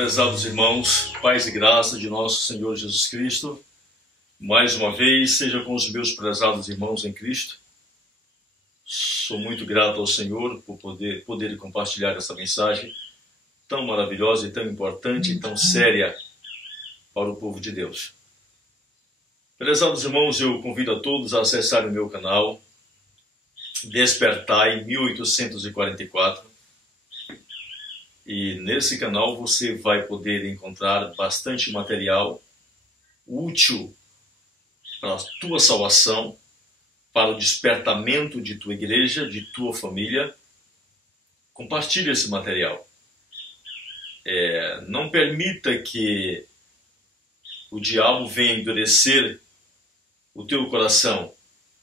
prezados irmãos, paz e graça de nosso Senhor Jesus Cristo, mais uma vez seja com os meus prezados irmãos em Cristo. Sou muito grato ao Senhor por poder compartilhar essa mensagem tão maravilhosa e tão importante e tão séria para o povo de Deus. Prezados irmãos, eu convido a todos a acessarem o meu canal Despertai 1844. E nesse canal você vai poder encontrar bastante material útil para a tua salvação, para o despertamento de tua igreja, de tua família. Compartilhe esse material. Não permita que o diabo venha endurecer o teu coração.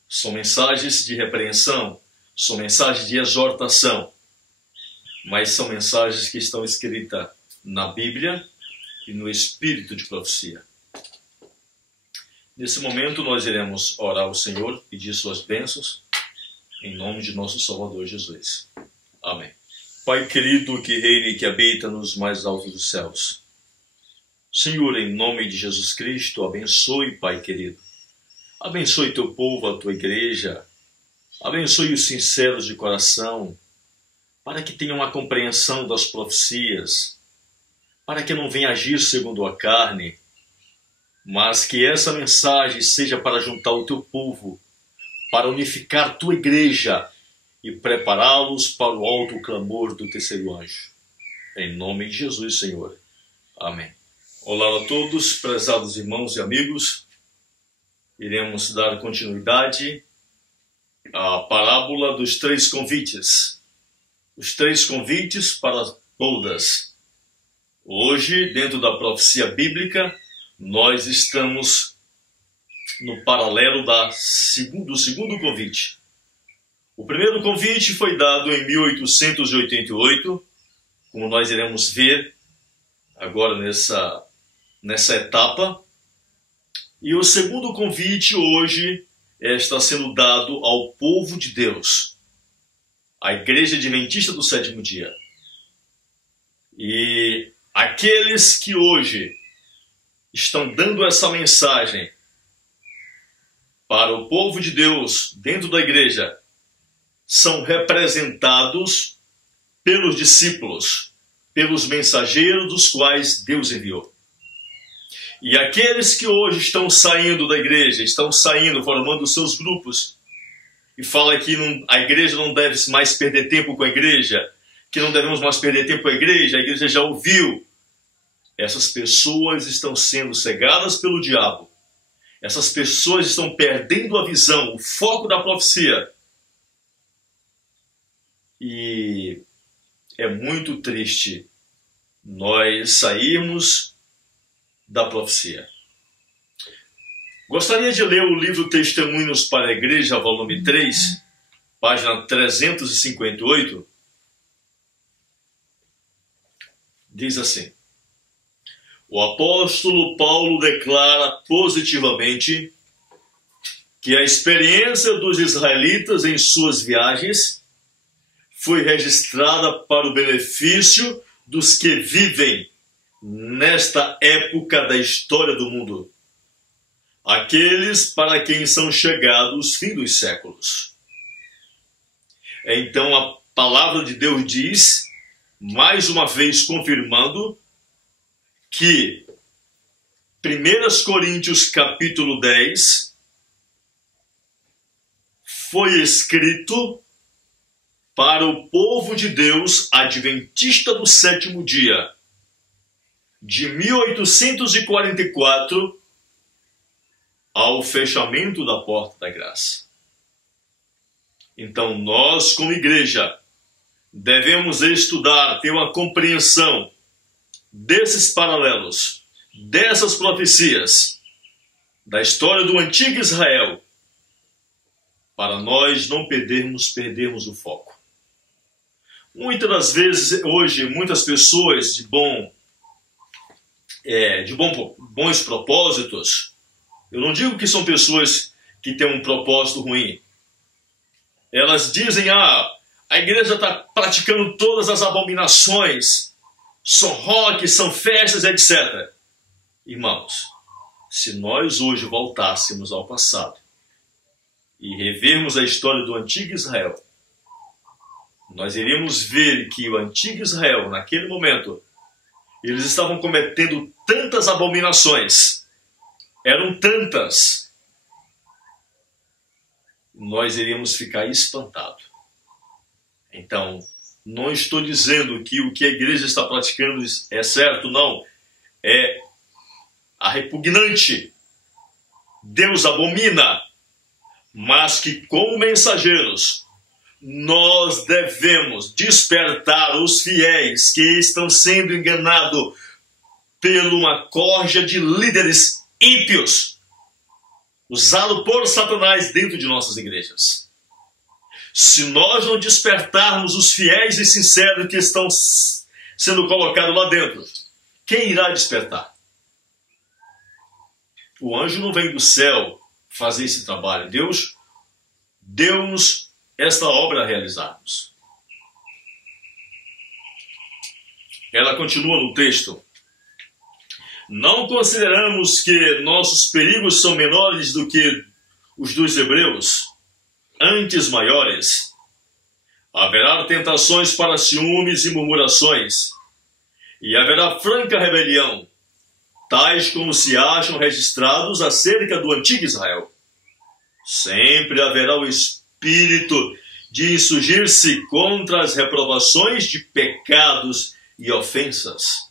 São mensagens de repreensão, são mensagens de exortação, mas são mensagens que estão escritas na Bíblia e no espírito de profecia. Nesse momento nós iremos orar ao Senhor, pedir suas bênçãos, em nome de nosso Salvador Jesus. Amém. Pai querido que reina e que habita nos mais altos dos céus, Senhor, em nome de Jesus Cristo, abençoe, Pai querido. Abençoe teu povo, a tua igreja. Abençoe os sinceros de coração, para que tenham a compreensão das profecias, para que não venha agir segundo a carne, mas que essa mensagem seja para juntar o teu povo, para unificar tua igreja e prepará-los para o alto clamor do terceiro anjo. Em nome de Jesus, Senhor. Amém. Olá a todos, prezados irmãos e amigos. Iremos dar continuidade à parábola dos 3 convites. Os 3 convites para as bodas. Hoje, dentro da profecia bíblica, nós estamos no paralelo do segundo convite. O primeiro convite foi dado em 1888, como nós iremos ver agora nessa etapa. E o segundo convite hoje está sendo dado ao povo de Deus, a Igreja Adventista do Sétimo Dia. E aqueles que hoje estão dando essa mensagem para o povo de Deus dentro da igreja são representados pelos discípulos, pelos mensageiros dos quais Deus enviou. E aqueles que hoje estão saindo da igreja, estão saindo, formando seus grupos, e fala que a igreja não deve mais perder tempo com a igreja, que não devemos mais perder tempo com a igreja já ouviu. Essas pessoas estão sendo cegadas pelo diabo. Essas pessoas estão perdendo a visão, o foco da profecia. E é muito triste nós sairmos da profecia. Gostaria de ler o livro Testemunhos para a Igreja, volume 3, página 358. Diz assim: o apóstolo Paulo declara positivamente que a experiência dos israelitas em suas viagens foi registrada para o benefício dos que vivem nesta época da história do mundo, aqueles para quem são chegados os fins dos séculos. Então a palavra de Deus diz, mais uma vez confirmando, que 1 Coríntios capítulo 10 foi escrito para o povo de Deus adventista do sétimo dia, de 1844 ao fechamento da porta da graça. Então nós, como igreja, devemos estudar, ter uma compreensão desses paralelos, dessas profecias, da história do antigo Israel, para nós não perdermos o foco. Muitas das vezes, hoje, muitas pessoas de bons propósitos, eu não digo que são pessoas que têm um propósito ruim, elas dizem, a igreja está praticando todas as abominações, são rock, são festas, etc. Irmãos, se nós hoje voltássemos ao passado e revermos a história do antigo Israel, nós iríamos ver que o antigo Israel, naquele momento, eles estavam cometendo tantas abominações, eram tantas, nós iríamos ficar espantados. Então, não estou dizendo que o que a igreja está praticando é certo, não. É repugnante. Deus abomina. Mas que, como mensageiros, nós devemos despertar os fiéis que estão sendo enganados por uma corja de líderes ímpios, usado por Satanás dentro de nossas igrejas. Se nós não despertarmos os fiéis e sinceros que estão sendo colocados lá dentro, quem irá despertar? O anjo não vem do céu fazer esse trabalho. Deus deu-nos esta obra a realizarmos. Ela continua no texto. Não consideramos que nossos perigos são menores do que os dos hebreus, antes maiores. Haverá tentações para ciúmes e murmurações, e haverá franca rebelião, tais como se acham registrados acerca do antigo Israel. Sempre haverá o espírito de insurgir-se contra as reprovações de pecados e ofensas.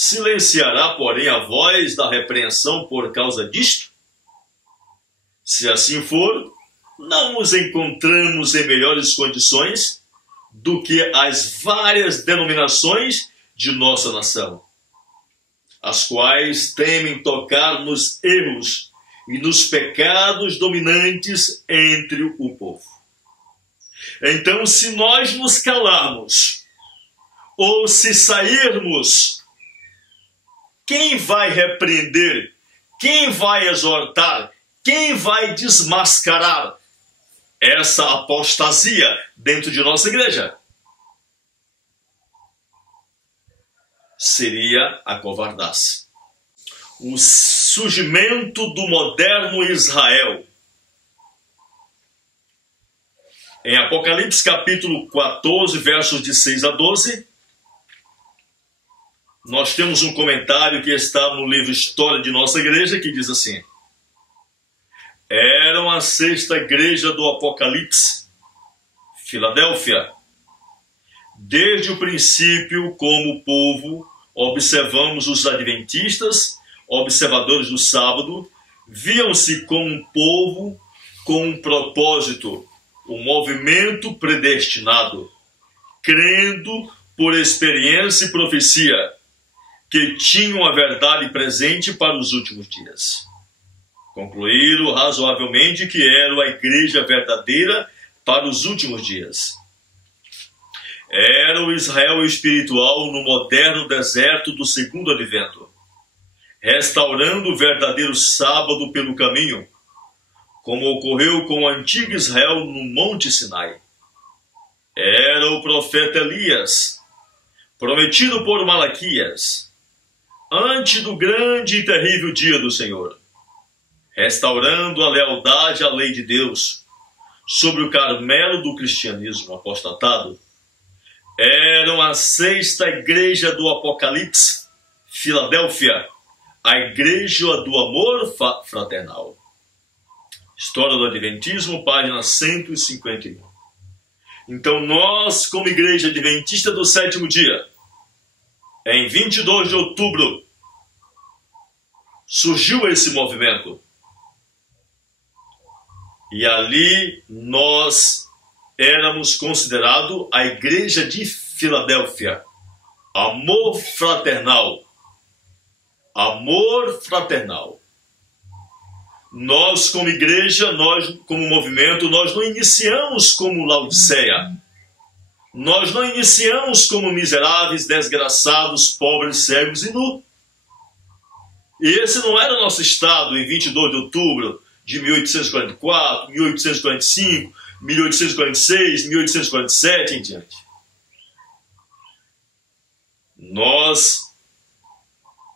Silenciará, porém, a voz da repreensão por causa disto? Se assim for, não nos encontramos em melhores condições do que as várias denominações de nossa nação, as quais temem tocar nos erros e nos pecados dominantes entre o povo. Então, se nós nos calarmos, ou se sairmos, quem vai repreender? Quem vai exortar? Quem vai desmascarar essa apostasia dentro de nossa igreja? Seria a covardaça. O surgimento do moderno Israel. Em Apocalipse capítulo 14, versos de 6 a 12, nós temos um comentário que está no livro História de Nossa Igreja, que diz assim: eram a sexta igreja do Apocalipse, Filadélfia. Desde o princípio, como povo, observamos os adventistas, observadores do sábado, viam-se como um povo com um propósito, um movimento predestinado, crendo por experiência e profecia, que tinham a verdade presente para os últimos dias. Concluíram razoavelmente que era a igreja verdadeira para os últimos dias. Era o Israel espiritual no moderno deserto do segundo advento, restaurando o verdadeiro sábado pelo caminho, como ocorreu com o antigo Israel no Monte Sinai. Era o profeta Elias, prometido por Malaquias, antes do grande e terrível dia do Senhor, restaurando a lealdade à lei de Deus sobre o Carmelo do cristianismo apostatado. Eram a sexta igreja do Apocalipse, Filadélfia, a igreja do amor fraternal. História do Adventismo, página 151. Então nós, como igreja adventista do sétimo dia, em 22 de outubro, surgiu esse movimento. E ali nós éramos considerados a igreja de Filadélfia. Amor fraternal. Amor fraternal. Nós, como igreja, nós, como movimento, nós não iniciamos como Laodiceia. Nós não iniciamos como miseráveis, desgraçados, pobres, cegos e nus. E esse não era o nosso estado em 22 de outubro de 1844, 1845, 1846, 1847 em diante.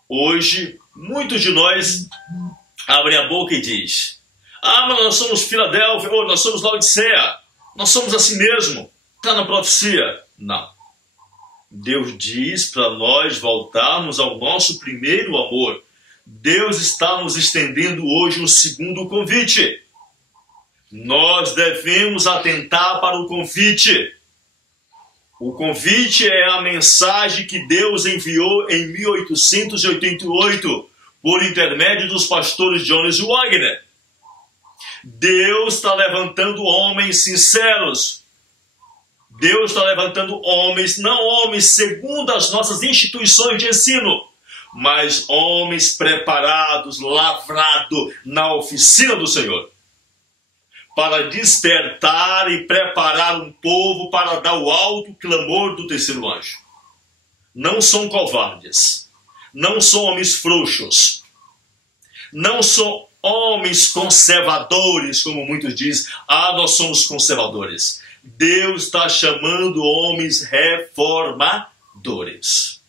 Hoje, muitos de nós abrem a boca e diz: ah, mas nós somos Filadélfia, ou nós somos Laodiceia, nós somos assim mesmo, está na profecia. Não. Deus diz para nós voltarmos ao nosso primeiro amor. Deus está nos estendendo hoje um segundo convite. Nós devemos atentar para o convite. O convite é a mensagem que Deus enviou em 1888 por intermédio dos pastores Jones e Wagner. Deus está levantando homens sinceros. Deus está levantando homens, não homens segundo as nossas instituições de ensino, mas homens preparados, lavrados na oficina do Senhor, para despertar e preparar um povo para dar o alto clamor do terceiro anjo. Não são covardes, não são homens frouxos, não são homens conservadores, como muitos dizem. Ah, nós somos conservadores. Deus está chamando homens reformadores.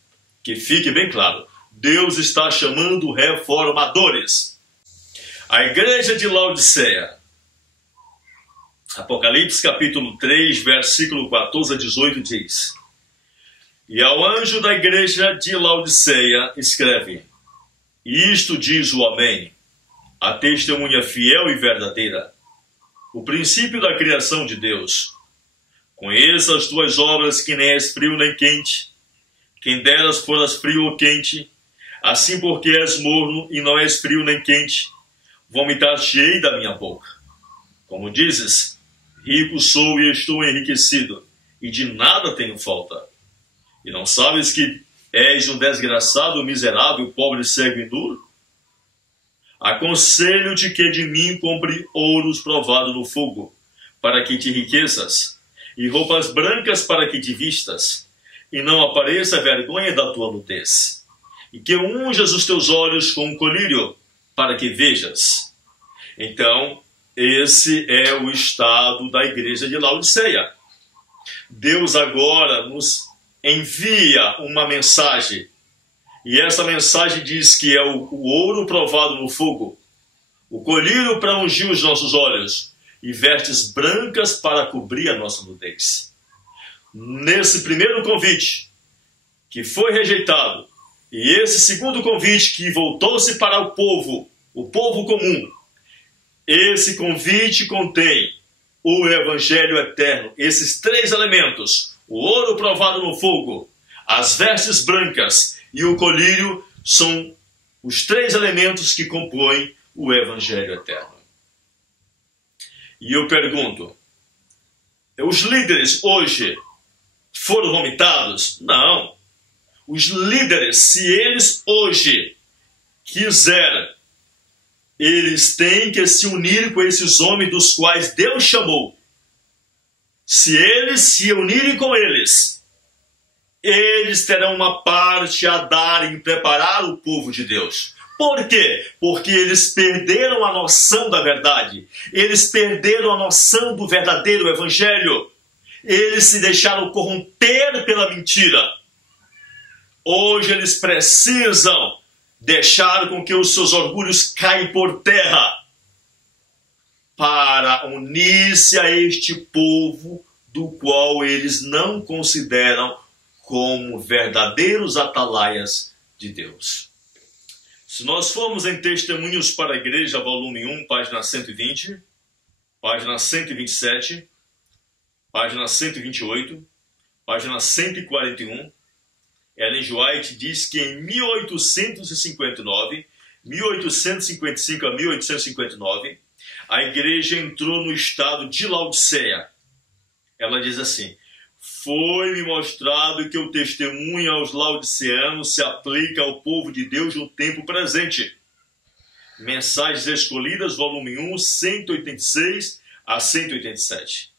Que fique bem claro, Deus está chamando reformadores. A igreja de Laodiceia, Apocalipse capítulo 3, versículo 14 a 18 diz: e ao anjo da igreja de Laodiceia escreve: isto diz o Amém, a testemunha fiel e verdadeira, o princípio da criação de Deus. Conheça as tuas obras, que nem és frio nem quente. Quem deras foras frio ou quente, assim porque és morno e não és frio nem quente, vomitar-te-ei da minha boca. Como dizes, rico sou e estou enriquecido, e de nada tenho falta. E não sabes que és um desgraçado, miserável, pobre, cego e nu? Aconselho-te que de mim compre ouros provados no fogo, para que te enriqueças, e roupas brancas para que te vistas, e não apareça a vergonha da tua nudez. E que unjas os teus olhos com um colírio, para que vejas. Então, esse é o estado da igreja de Laodiceia. Deus agora nos envia uma mensagem. E essa mensagem diz que é o ouro provado no fogo, o colírio para ungir os nossos olhos, e vestes brancas para cobrir a nossa nudez. Nesse primeiro convite, que foi rejeitado, e esse segundo convite que voltou-se para o povo comum, esse convite contém o Evangelho eterno. Esses três elementos, o ouro provado no fogo, as vestes brancas e o colírio, são os três elementos que compõem o Evangelho eterno. E eu pergunto, os líderes hoje foram vomitados? Não. Os líderes, se eles hoje quiserem, eles têm que se unir com esses homens dos quais Deus chamou. Se eles se unirem com eles, eles terão uma parte a dar em preparar o povo de Deus. Por quê? Porque eles perderam a noção da verdade. Eles perderam a noção do verdadeiro evangelho. Eles se deixaram corromper pela mentira. Hoje eles precisam deixar com que os seus orgulhos caem por terra para unir-se a este povo do qual eles não consideram como verdadeiros atalaias de Deus. Se nós formos em Testemunhos para a Igreja, volume 1, página 120, página 127, página 128, página 141, Ellen G. White diz que em 1859, 1855 a 1859, a igreja entrou no estado de Laodiceia. Ela diz assim: foi-me mostrado que o testemunho aos laodiceanos se aplica ao povo de Deus no tempo presente. Mensagens Escolhidas, volume 1, 186 a 187.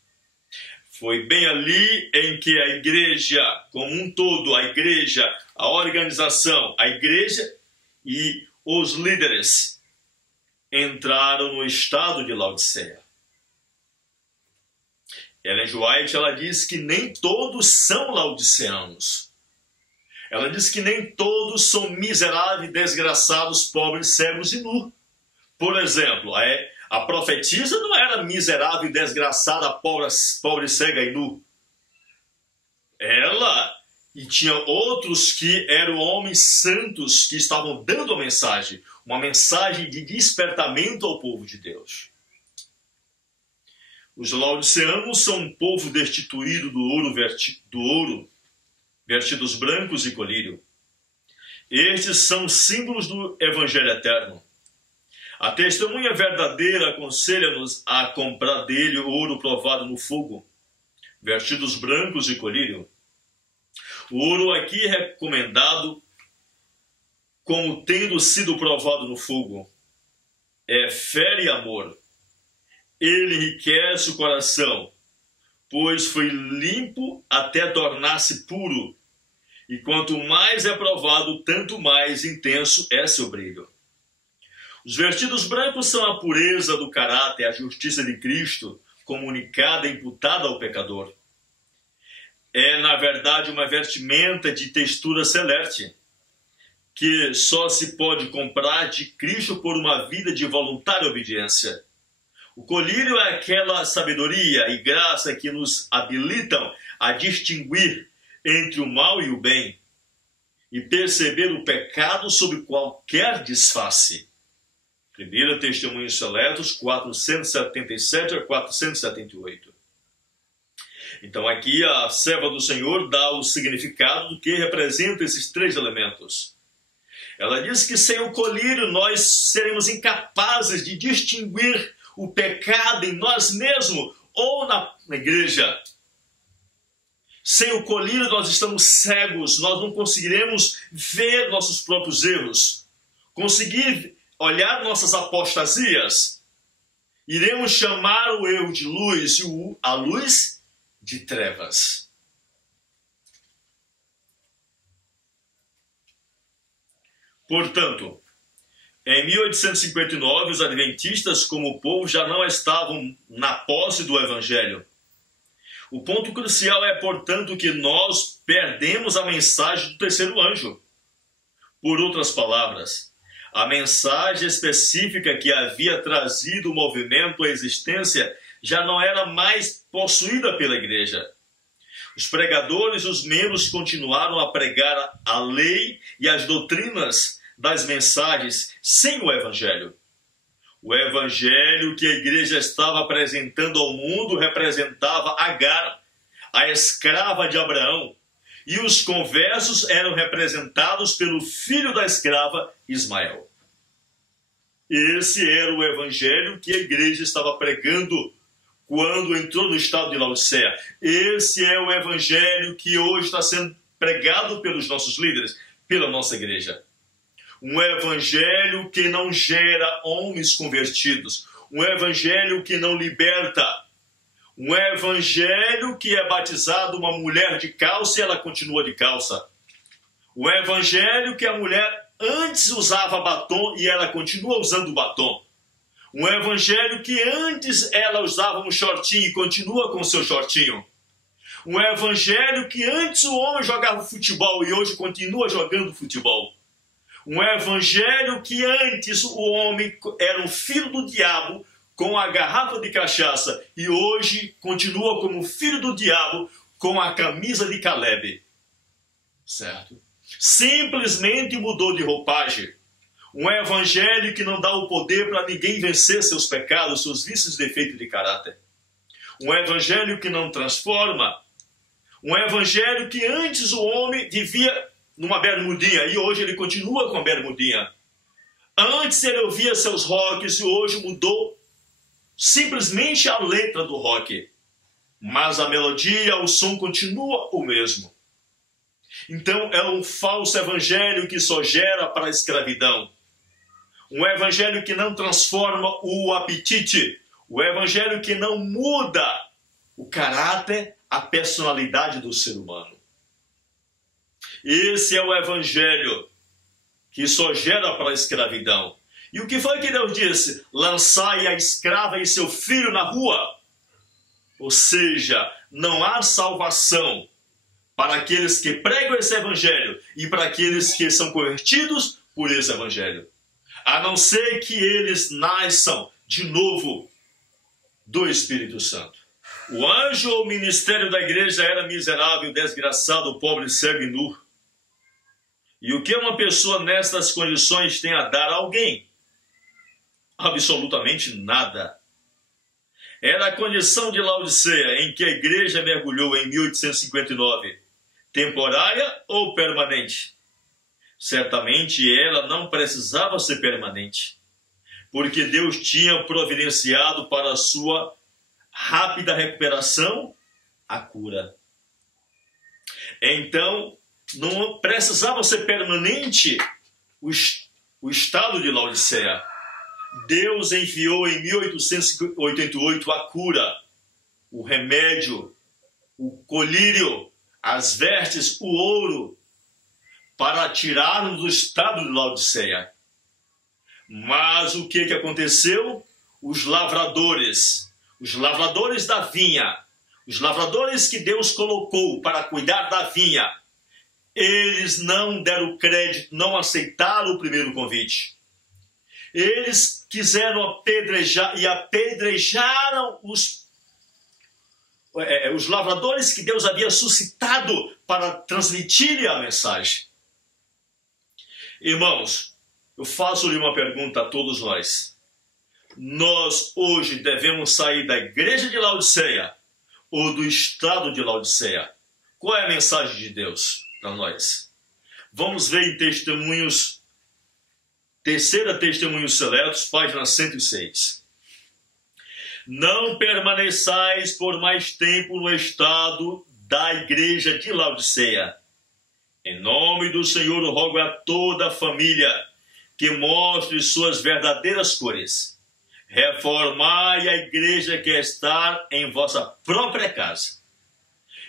Foi bem ali em que a igreja, como um todo, a igreja, a organização, a igreja e os líderes entraram no estado de Laodiceia. Ellen G. White, ela diz que nem todos são laodiceanos. Ela diz que nem todos são miseráveis, desgraçados, pobres, cegos e nu. Por exemplo, a profetisa não era miserável, desgraçada, pobre, cega e nu. Ela e tinha outros que eram homens santos que estavam dando a mensagem, uma mensagem de despertamento ao povo de Deus. Os laodiceanos são um povo destituído do ouro, vestidos brancos e colírio. Estes são símbolos do Evangelho eterno. A testemunha verdadeira aconselha-nos a comprar dele ouro provado no fogo, vestidos brancos e colírio. O ouro aqui é recomendado como tendo sido provado no fogo. É fé e amor. Ele enriquece o coração, pois foi limpo até tornar-se puro. E quanto mais é provado, tanto mais intenso é seu brilho. Os vestidos brancos são a pureza do caráter, a justiça de Cristo, comunicada e imputada ao pecador. É, na verdade, uma vestimenta de textura celeste, que só se pode comprar de Cristo por uma vida de voluntária obediência. O colírio é aquela sabedoria e graça que nos habilitam a distinguir entre o mal e o bem e perceber o pecado sob qualquer disfarce. 1 Testemunhos Seletos 477 a 478. Então aqui a serva do Senhor dá o significado do que representa esses três elementos. Ela diz que sem o colírio nós seremos incapazes de distinguir o pecado em nós mesmos ou na igreja. Sem o colírio nós estamos cegos, nós não conseguiremos ver nossos próprios erros, conseguir olhar nossas apostasias. Iremos chamar o erro de luz e a luz de trevas. Portanto, em 1859, os adventistas, como povo, já não estavam na posse do Evangelho. O ponto crucial é, portanto, que nós perdemos a mensagem do terceiro anjo. Por outras palavras, a mensagem específica que havia trazido o movimento à existência já não era mais possuída pela igreja. Os pregadores e os membros continuaram a pregar a lei e as doutrinas das mensagens sem o Evangelho. O Evangelho que a igreja estava apresentando ao mundo representava Agar, a escrava de Abraão, e os conversos eram representados pelo filho da escrava, Ismael. Esse era o Evangelho que a igreja estava pregando quando entrou no estado de Laodiceia. Esse é o Evangelho que hoje está sendo pregado pelos nossos líderes, pela nossa igreja. Um Evangelho que não gera homens convertidos. Um Evangelho que não liberta. Um Evangelho que é batizado uma mulher de calça e ela continua de calça. Um Evangelho que a mulher antes usava batom e ela continua usando batom. Um Evangelho que antes ela usava um shortinho e continua com o seu shortinho. Um Evangelho que antes o homem jogava futebol e hoje continua jogando futebol. Um Evangelho que antes o homem era um filho do diabo com a garrafa de cachaça e hoje continua como filho do diabo com a camisa de Caleb. Certo? Simplesmente mudou de roupagem. Um Evangelho que não dá o poder para ninguém vencer seus pecados, seus vícios e defeitos de caráter. Um Evangelho que não transforma. Um Evangelho que antes o homem vivia numa bermudinha e hoje ele continua com a bermudinha. Antes ele ouvia seus rocks e hoje mudou simplesmente a letra do rock. Mas a melodia, o som continua o mesmo. Então é um falso evangelho que só gera para a escravidão. Um evangelho que não transforma o apetite. O evangelho que não muda o caráter, a personalidade do ser humano. Esse é o evangelho que só gera para a escravidão. E o que foi que Deus disse? Lançai a escrava e seu filho na rua. Ou seja, não há salvação para aqueles que pregam esse evangelho e para aqueles que são convertidos por esse evangelho. A não ser que eles nasçam de novo do Espírito Santo. O anjo ou ministério da igreja era miserável, desgraçado, pobre, cego e nu. E o que uma pessoa nestas condições tem a dar a alguém? Absolutamente nada. Era a condição de Laodiceia em que a igreja mergulhou em 1859. Temporária ou permanente? Certamente ela não precisava ser permanente, porque Deus tinha providenciado para a sua rápida recuperação a cura. Então, não precisava ser permanente o estado de Laodiceia. Deus enviou em 1888 a cura, o remédio, o colírio, as vestes, o ouro, para tirá-los do estado de Laodiceia. Mas o que aconteceu? Os lavradores da vinha, os lavradores que Deus colocou para cuidar da vinha, eles não deram crédito, não aceitaram o primeiro convite. Eles quiseram apedrejar e apedrejaram os lavradores que Deus havia suscitado para transmitirem a mensagem. Irmãos, eu faço-lhe uma pergunta a todos nós. Nós hoje devemos sair da igreja de Laodiceia ou do estado de Laodiceia? Qual é a mensagem de Deus para nós? Vamos ver em Testemunhos, terceira Testemunhos Seletos, página 106. Não permaneçais por mais tempo no estado da igreja de Laodiceia. Em nome do Senhor, eu rogo a toda a família que mostre suas verdadeiras cores. Reformai a igreja que está em vossa própria casa.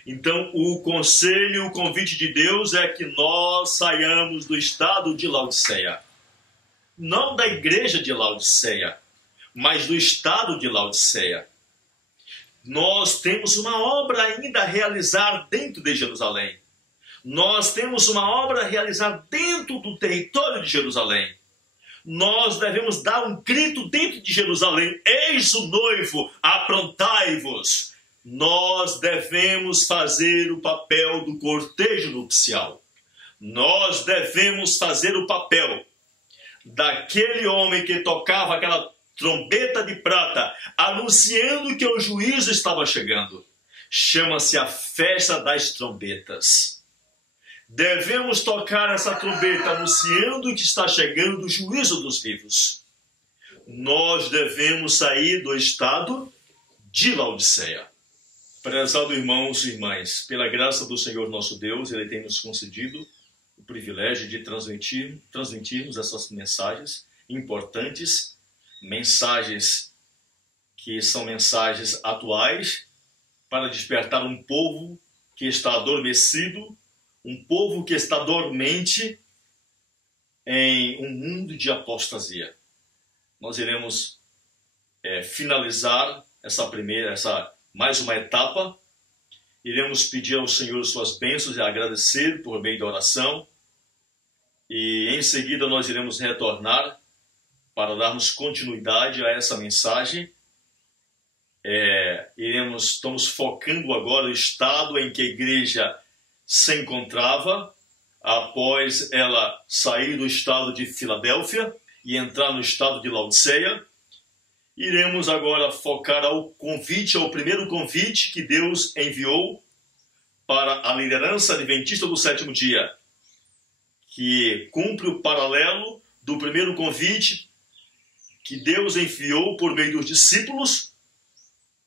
Então, o conselho, o convite de Deus é que nós saiamos do estado de Laodiceia. Não da igreja de Laodiceia, mas do estado de Laodiceia. Nós temos uma obra ainda a realizar dentro de Jerusalém. Nós temos uma obra a realizar dentro do território de Jerusalém. Nós devemos dar um grito dentro de Jerusalém: eis o noivo, aprontai-vos. Nós devemos fazer o papel do cortejo nupcial. Nós devemos fazer o papel daquele homem que tocava aquela trombeta de prata, anunciando que o juízo estava chegando. Chama-se a festa das trombetas. Devemos tocar essa trombeta anunciando que está chegando o juízo dos vivos. Nós devemos sair do estado de Laodiceia. Prezados irmãos e irmãs, pela graça do Senhor nosso Deus, Ele tem nos concedido o privilégio de transmitirmos essas mensagens importantes, mensagens que são mensagens atuais, para despertar um povo que está adormecido, um povo que está dormente em um mundo de apostasia. Nós iremos finalizar essa mais uma etapa. Iremos pedir ao Senhor suas bênçãos e agradecer por meio da oração. E em seguida nós iremos retornar para darmos continuidade a essa mensagem. Estamos focando agora o estado em que a igreja se encontrava após ela sair do estado de Filadélfia e entrar no estado de Laodiceia. Iremos agora focar ao primeiro convite que Deus enviou para a liderança adventista do sétimo dia, que cumpre o paralelo do primeiro convite que Deus enviou por meio dos discípulos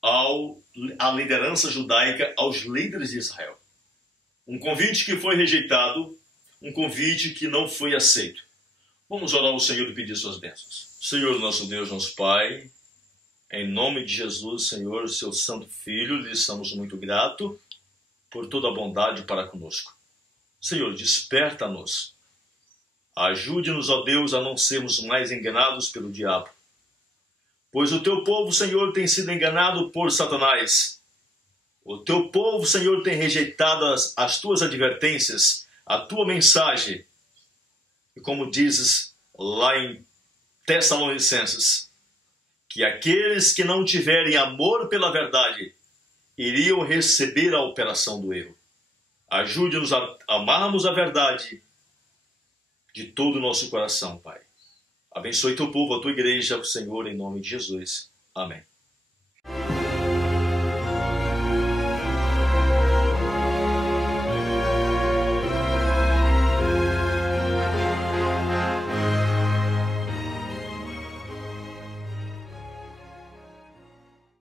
à liderança judaica, aos líderes de Israel. Um convite que foi rejeitado, um convite que não foi aceito. Vamos orar ao Senhor e pedir suas bênçãos. Senhor, nosso Deus, nosso Pai, em nome de Jesus, Senhor, seu santo Filho, lhe somos muito gratos por toda a bondade para conosco. Senhor, desperta-nos. Ajude-nos, ó Deus, a não sermos mais enganados pelo diabo. Pois o teu povo, Senhor, tem sido enganado por Satanás. O teu povo, Senhor, tem rejeitado as tuas advertências, a tua mensagem. E como dizes lá em Tessalonicenses, que aqueles que não tiverem amor pela verdade iriam receber a operação do erro. Ajude-nos a amarmos a verdade de todo o nosso coração, Pai. Abençoe teu povo, a tua igreja, o Senhor, em nome de Jesus. Amém.